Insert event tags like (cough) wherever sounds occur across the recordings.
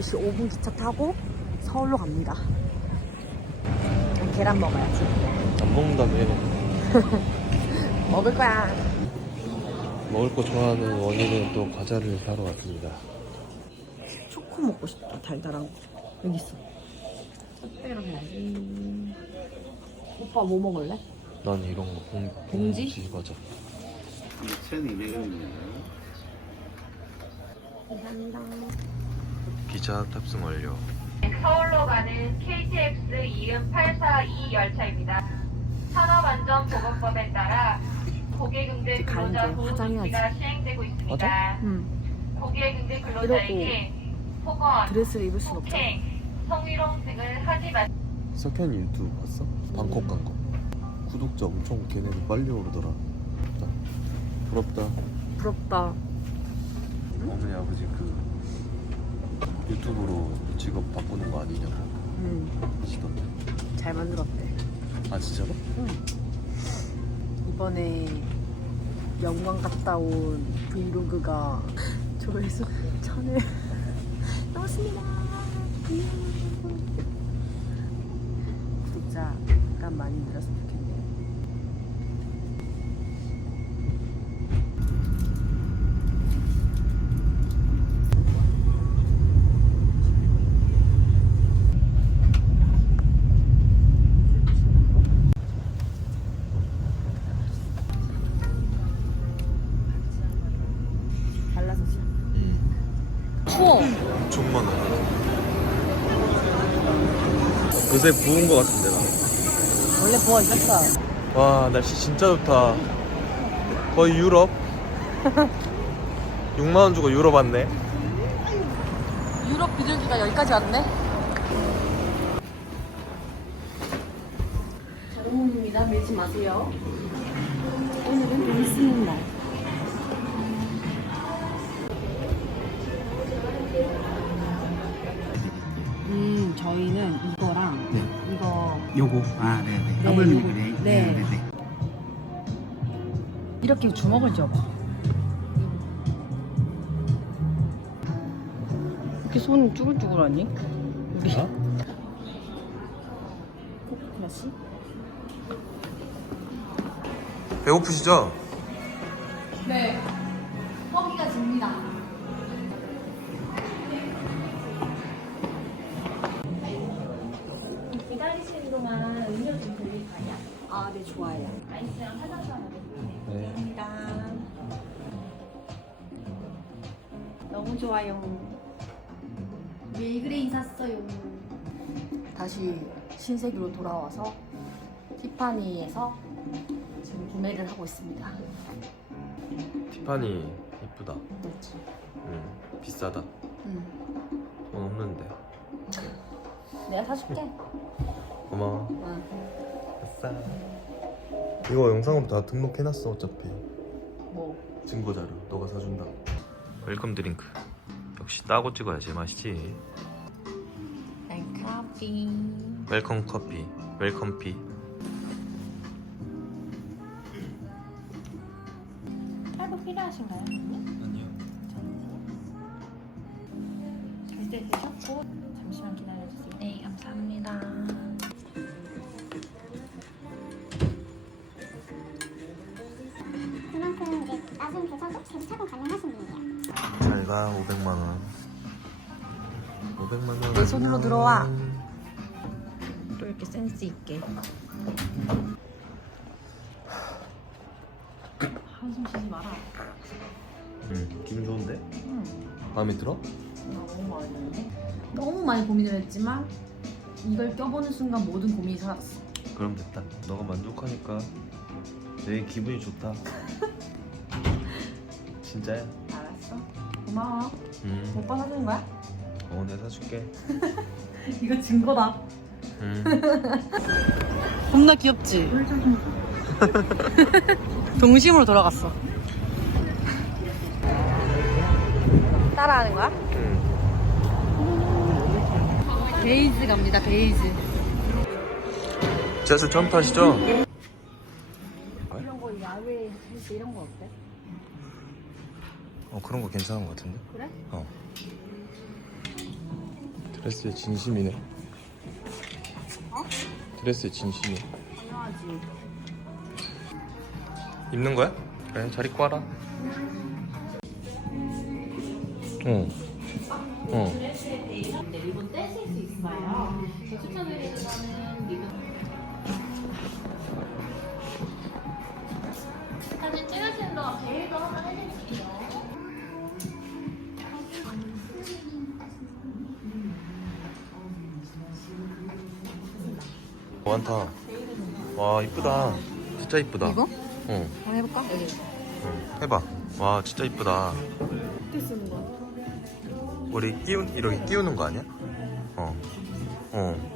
10시 5분 기차 타고 서울로 갑니다. 계란 먹어야지. 안 먹는다며 (laughs) 먹을 거야. 먹을 거 좋아하는 원희는 또 과자를 사러 왔습니다 초코 먹고 싶다. 달달한 거. 여기 있어. 빼로 해야지. 오빠 뭐 먹을래? 난 이런 거 봉, 봉지? 과자 2,200원입니다. 감사합니다. 기차 탑승 완료 서울로 가는 KTX 이음 842 열차입니다. 산업안전보건법에 따라 고객응대 근로자 보호 화장해야지. 조치가 시행되고 있습니다. 응. 고객응대 근로자에게 폭언, 드레스를 입을 순 없잖아. 폭행, 성희롱 등을 하지 마. 석현이 유튜브 봤어? 방콕 간 거 구독자 엄청 걔네들 빨리 오르더라 부럽다 부럽다. 어머니 아버지 그 유튜브로 직업 바꾸는 거 아니냐고 응. 하시던데 잘 만들었대. 아 진짜로? 이번에 영광 갔다 온 브이로그가 (laughs) 조회수 천을 (laughs) 넘었습니다. 구독자가 많이 늘었으면 좋겠네 요새 부은 거 같은데 원래 부어 있었어. 나와 날씨 진짜 좋다 거의 유럽 (laughs) 6만원 주고 유럽 왔네 유럽 비둘기가 여기까지 왔네. 자동문입니다. 밀지 마세요. 오늘은 돈 쓰는 날. 음, 저희는 네. 이거 요거 아 네네 네, 더블 요거. 밀그레이 네. 네네 이렇게 주먹을 쥐어봐. 이렇게 손 쭈글쭈글하니? 우리 어? 코코넛이? 배고프시죠? 네. 좋아요. 아이스랑 화장실 하나. 네 감사합니다. 너무 좋아요. 밀그레이 샀어요. 다시 신세계로 돌아와서 티파니에서 지금 구매를 하고 있습니다. 티파니 이쁘다 그렇지. 응 비싸다 응. 돈 없는데 내가 사줄게. 고마워 응. 아싸 이거 영상은 다 등록해놨어 어차피. 뭐? 증거 자료 너가 사준다. 웰컴 드링크. 역시 따고 찍어야지 맛있지. 난 커피. 웰컴 커피. 웰컴 피 착용 가능하신 분이에요. 잘가 500만 원 500만 원 내 손으로 들어와. 또 이렇게 센스 있게. 한숨 쉬지 마라. 응 기분 좋은데? 응. 마음에 들어? 너무 많이 했네. 너무 많이 고민을 했지만 이걸 껴보는 순간 모든 고민이 사라졌어. 그럼 됐다 너가 만족하니까 내 기분이 좋다 (laughs) 진짜야? 알았어. 고마워. 응 오빠 사주는 거야? 어, 내가 사줄게 (laughs) 이거 증거다. 응 (laughs) 겁나 귀엽지? (laughs) 동심으로 돌아갔어. 따라하는 거야? 응. 베이즈 갑니다, 베이즈. 지하철 처음 타시죠? 이런 거 야외 이런 거 어때? 어 그런 거 괜찮은 거 같은데? 그래? 어 드레스에 진심이네 어? 드레스에 진심이 당연하지. 입는 거야? 그래 잘 입고 와라 어 어. 네, 리본 떼실 수 있어요. 저 추천드리는 거는 많다 와 이쁘다 진짜 이쁘다 이거? 어 한번 해볼까? 여기. 응. 해봐 와 진짜 이쁘다 어떻게 쓰는 거야? 우리 끼우 이렇게 끼우는 거 아니야? 어. 어.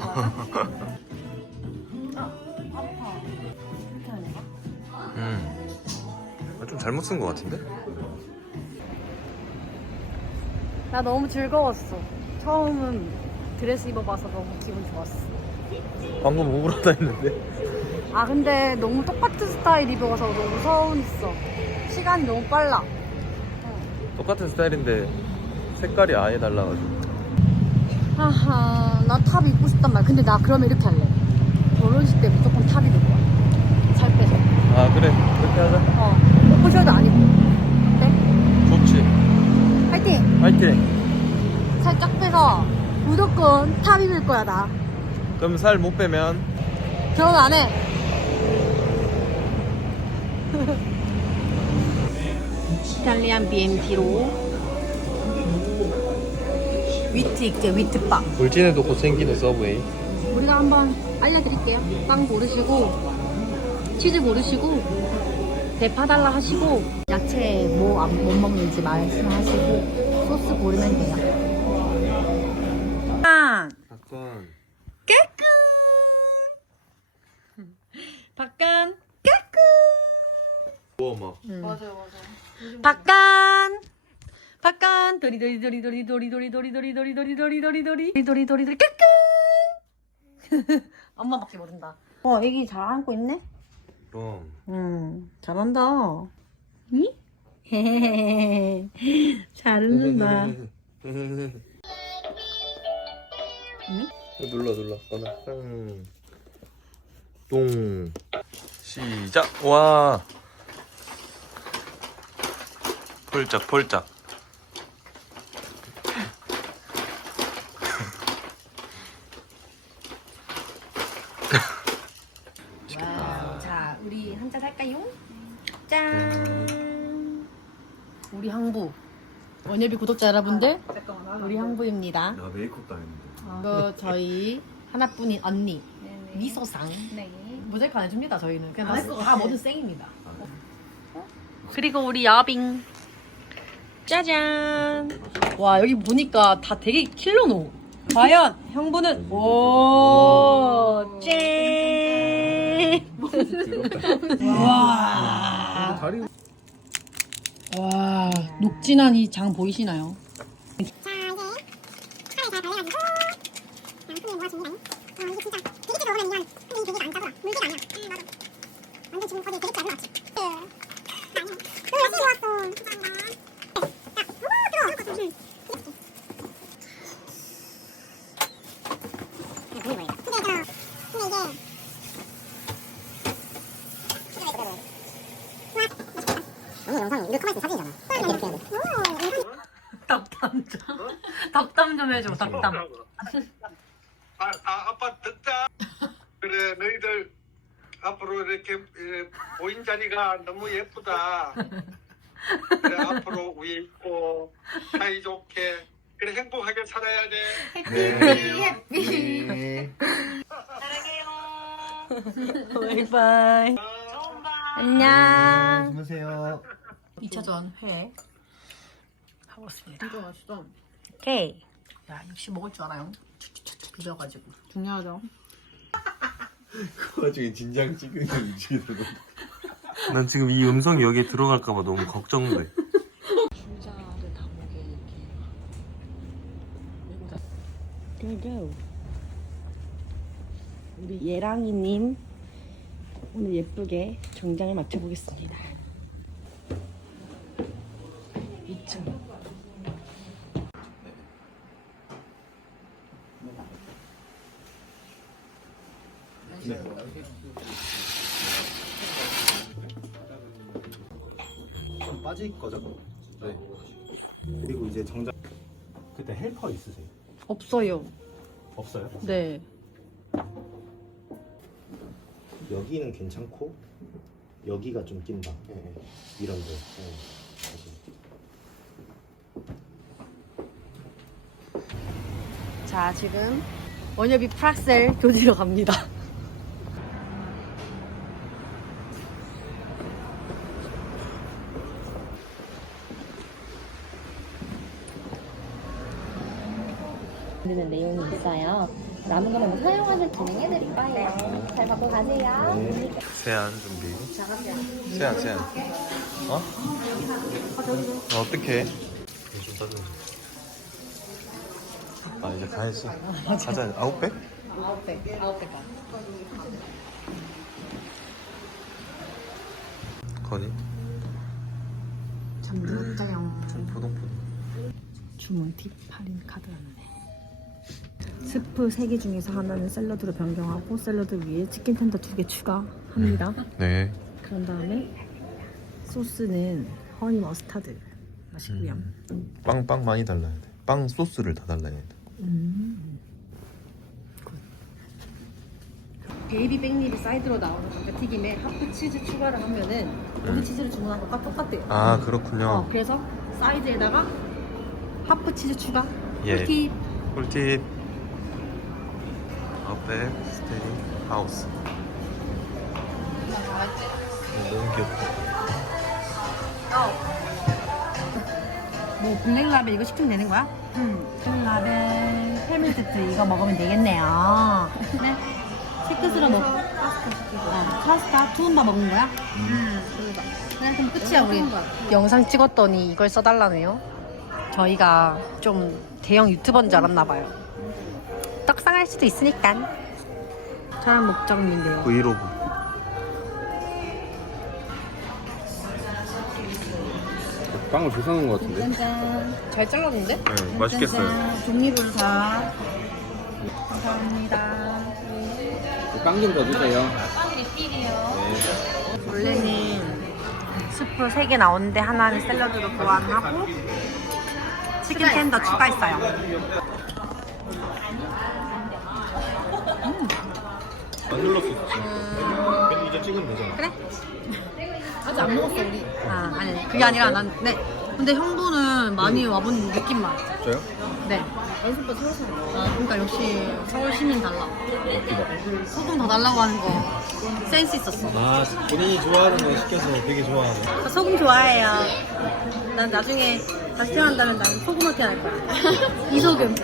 (laughs) 아파. 이렇게 하는 거? 음. 아, 좀 잘못 쓴 거 같은데? 나 너무 즐거웠어. 처음은 드레스 입어봐서 너무 기분 좋았어. 방금 우울하다 했는데. 아 근데 너무 똑같은 스타일 입어서 너무 서운했어. 시간이 너무 빨라. 똑같은 스타일인데 색깔이 아예 달라가지고. 하하 나 탑 입고 싶단 말이야. 근데 나 그러면 이렇게 할래. 결혼식 때 무조건 탑 입을 거야. 살 빼서. 아 그래 그렇게 하자. 어. 오프셔도 안 입고. 어때? 좋지. 화이팅! 화이팅. 살짝 빼서 무조건 탑 입을 거야 나. 그럼 살 못 빼면 결혼 안 해. 이탈리안 BMT로 위트 있게 위트빵. 울진에도 곧 생기는 서브웨이. 우리가 한번 알려드릴게요. 빵 고르시고 치즈 고르시고 대파 달라 하시고 야채 뭐못 먹는지 말씀하시고 소스 고르면 돼요. 아, 약간 깨끗. 박간 깨끗. 우와 막. 맞아요, 맞아요. 박간 박간 도리 도리 도리 도리 도리 도리 도리 도리 도리 도리 도리 도리 도리 도리 도리 도리 깨끗. 엄마밖에 모른다. 어, 애기 잘 안고 있네. 그럼 음, 잘한다. 응? 잘 웃는 다. 눌러 눌러 꺼내. 음. 똥. 시작. 와. 폴짝 폴짝. 와우. 자, 우리 한 잔 할까요? 짠. 우리 항부. 원예비 구독자 여러분들, 우리 항부입니다. 나 메이크업 당했는데. 이거 저희 하나뿐인 언니 미소상. 네. 모자이크 안 해줍니다. 저희는 그냥 다, 다 모두 생입니다. 아, 그리고 우리 여빙. 짜잔. 와 여기 보니까 다 되게 킬로노. 과연 형부는 오 짠. 와. 다리 와 녹진한 이 장 보이시나요? 자 이제 살을 잘 발라가지고 이게 맞습니다. 답답 좀. 해줘. 답답. 너희들 앞으로 이렇게 예, 보인 자리가 너무 예쁘다. 그래, (laughs) 앞으로 위에 있고 사이 좋게 그래 행복하게 살아야 돼. 네. 바이바이. 안녕. 주무세요. 2차전 회 하고 있습니다. 진짜 맛있어. 오케이. 야, 역시 먹을 줄 알아요. 비벼가지고. 중요하죠. 그 와중에 진장 찍으면 움직이더라고. 난 지금 이 음성이 여기에 들어갈까봐 너무 걱정돼. 주자를 다 먹게 이렇게. 고고. 우리 예랑이님 오늘 예쁘게 정장을 맞춰보겠습니다. 좀 빠질 거죠? 네. 그리고 이제 정작 그때 헬퍼 있으세요? 없어요. 없어요? 네. 여기는 괜찮고 여기가 좀 낀다. 이런 거. 네. 자, 지금 원협이 프락셀 교지로 갑니다. 만드는 내용이 있어요. 남은 거는 뭐 사용하실 진행해드릴 거예요. 잘 받고 가세요. 세안 준비. 세안, 세안. 어? 어, 어떻게? 아, 이제 가야지. 가자. 아웃백? 아웃백, 아웃백 가. 거니? 잠들었자요. 좀 포동포동. 주문 팁 할인 카드 안내. 스프 3개 중에서 하나는 샐러드로 변경하고 샐러드 위에 치킨 텐더 2개 추가합니다. 네. 그런 다음에 소스는 허니 머스타드 마시고요. 빵, 빵 많이 달라야 돼. 빵 소스를 다 달라야 돼. 음. 베이비 백립이 사이드로 나오는 감자튀김에 하프 치즈 추가를 하면은 고기 치즈를 주문한 것과 똑같대요. 아, 그렇군요. 어, 그래서 사이드에다가 하프 치즈 추가. 예. 꿀팁. 꿀팁. 아웃백 스테리 하우스. 어, 너무 귀엽다. 뭐 블랙라벨 이거 시키면 되는 거야? 응. 블랙라벨 페밀트트 이거 먹으면 되겠네요. 네. 체크스로 먹. 어, 파스타 투움바 먹는 거야? 응. 그래 그럼 끝이야 우리. 영상 찍었더니 이걸 써달라네요. 저희가 좀 대형 유튜버인 줄 알았나 봐요. 떡상할 수도 있으니까. 촬영 목적인데요. 브이로그. 빵을 조사하는 것 같은데? 짠짠. 잘 잘랐는데? 네, 맛있겠어요. 짠짠. 종이불사. 감사합니다. 빵 좀 더 주세요. 원래는 스프 3개 나오는데 하나는 샐러드로 교환하고 치킨 텐더 추가했어요. 안 흘렀어. 그래도 이제 찍으면 되잖아. 그래? 아직 안 먹었어 우리. 아 아니 그게 아니라 난 네. 근데 형부는 많이 와본 느낌만. 저요? 네. 연습도 서울 사람. 아 그러니까 역시 서울 시민 달라. 소금 더 달라고 하는 거 센스 있었어. 아, 본인이 좋아하는 거 시켜서 되게 좋아하네. 저 소금 좋아해요. 난 나중에 다시 태어난다면 난 소금을 태어날 거야. (laughs) 이소금.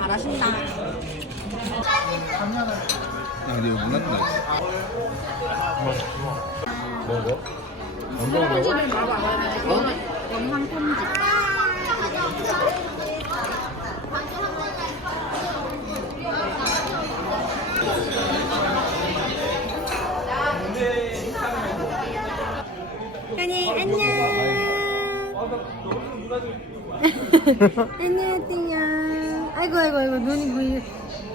잘하신다. 아, 근데 이거 문학도 먹어? 편지를 바로 알아야지. 영상 편지. 현이 안녕. (laughs) (laughs) 안녕 띵야. 아이고 아이고 아이고 눈이 물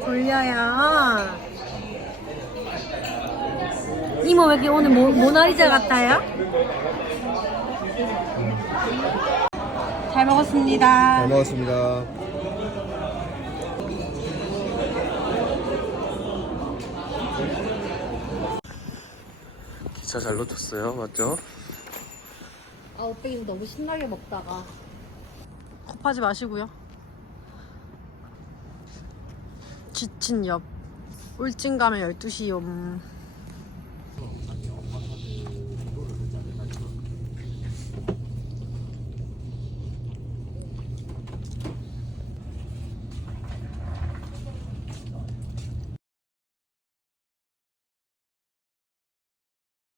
돌려요. 이모 왜 이렇게 오늘 모, 모나리자 같아요? 잘 먹었습니다. 잘 먹었습니다. 기차 잘 놓쳤어요, 맞죠? 아, 오빠님 너무 신나게 먹다가. 겁하지 마시고요. 지친 옆. 울진가면 12시 옴.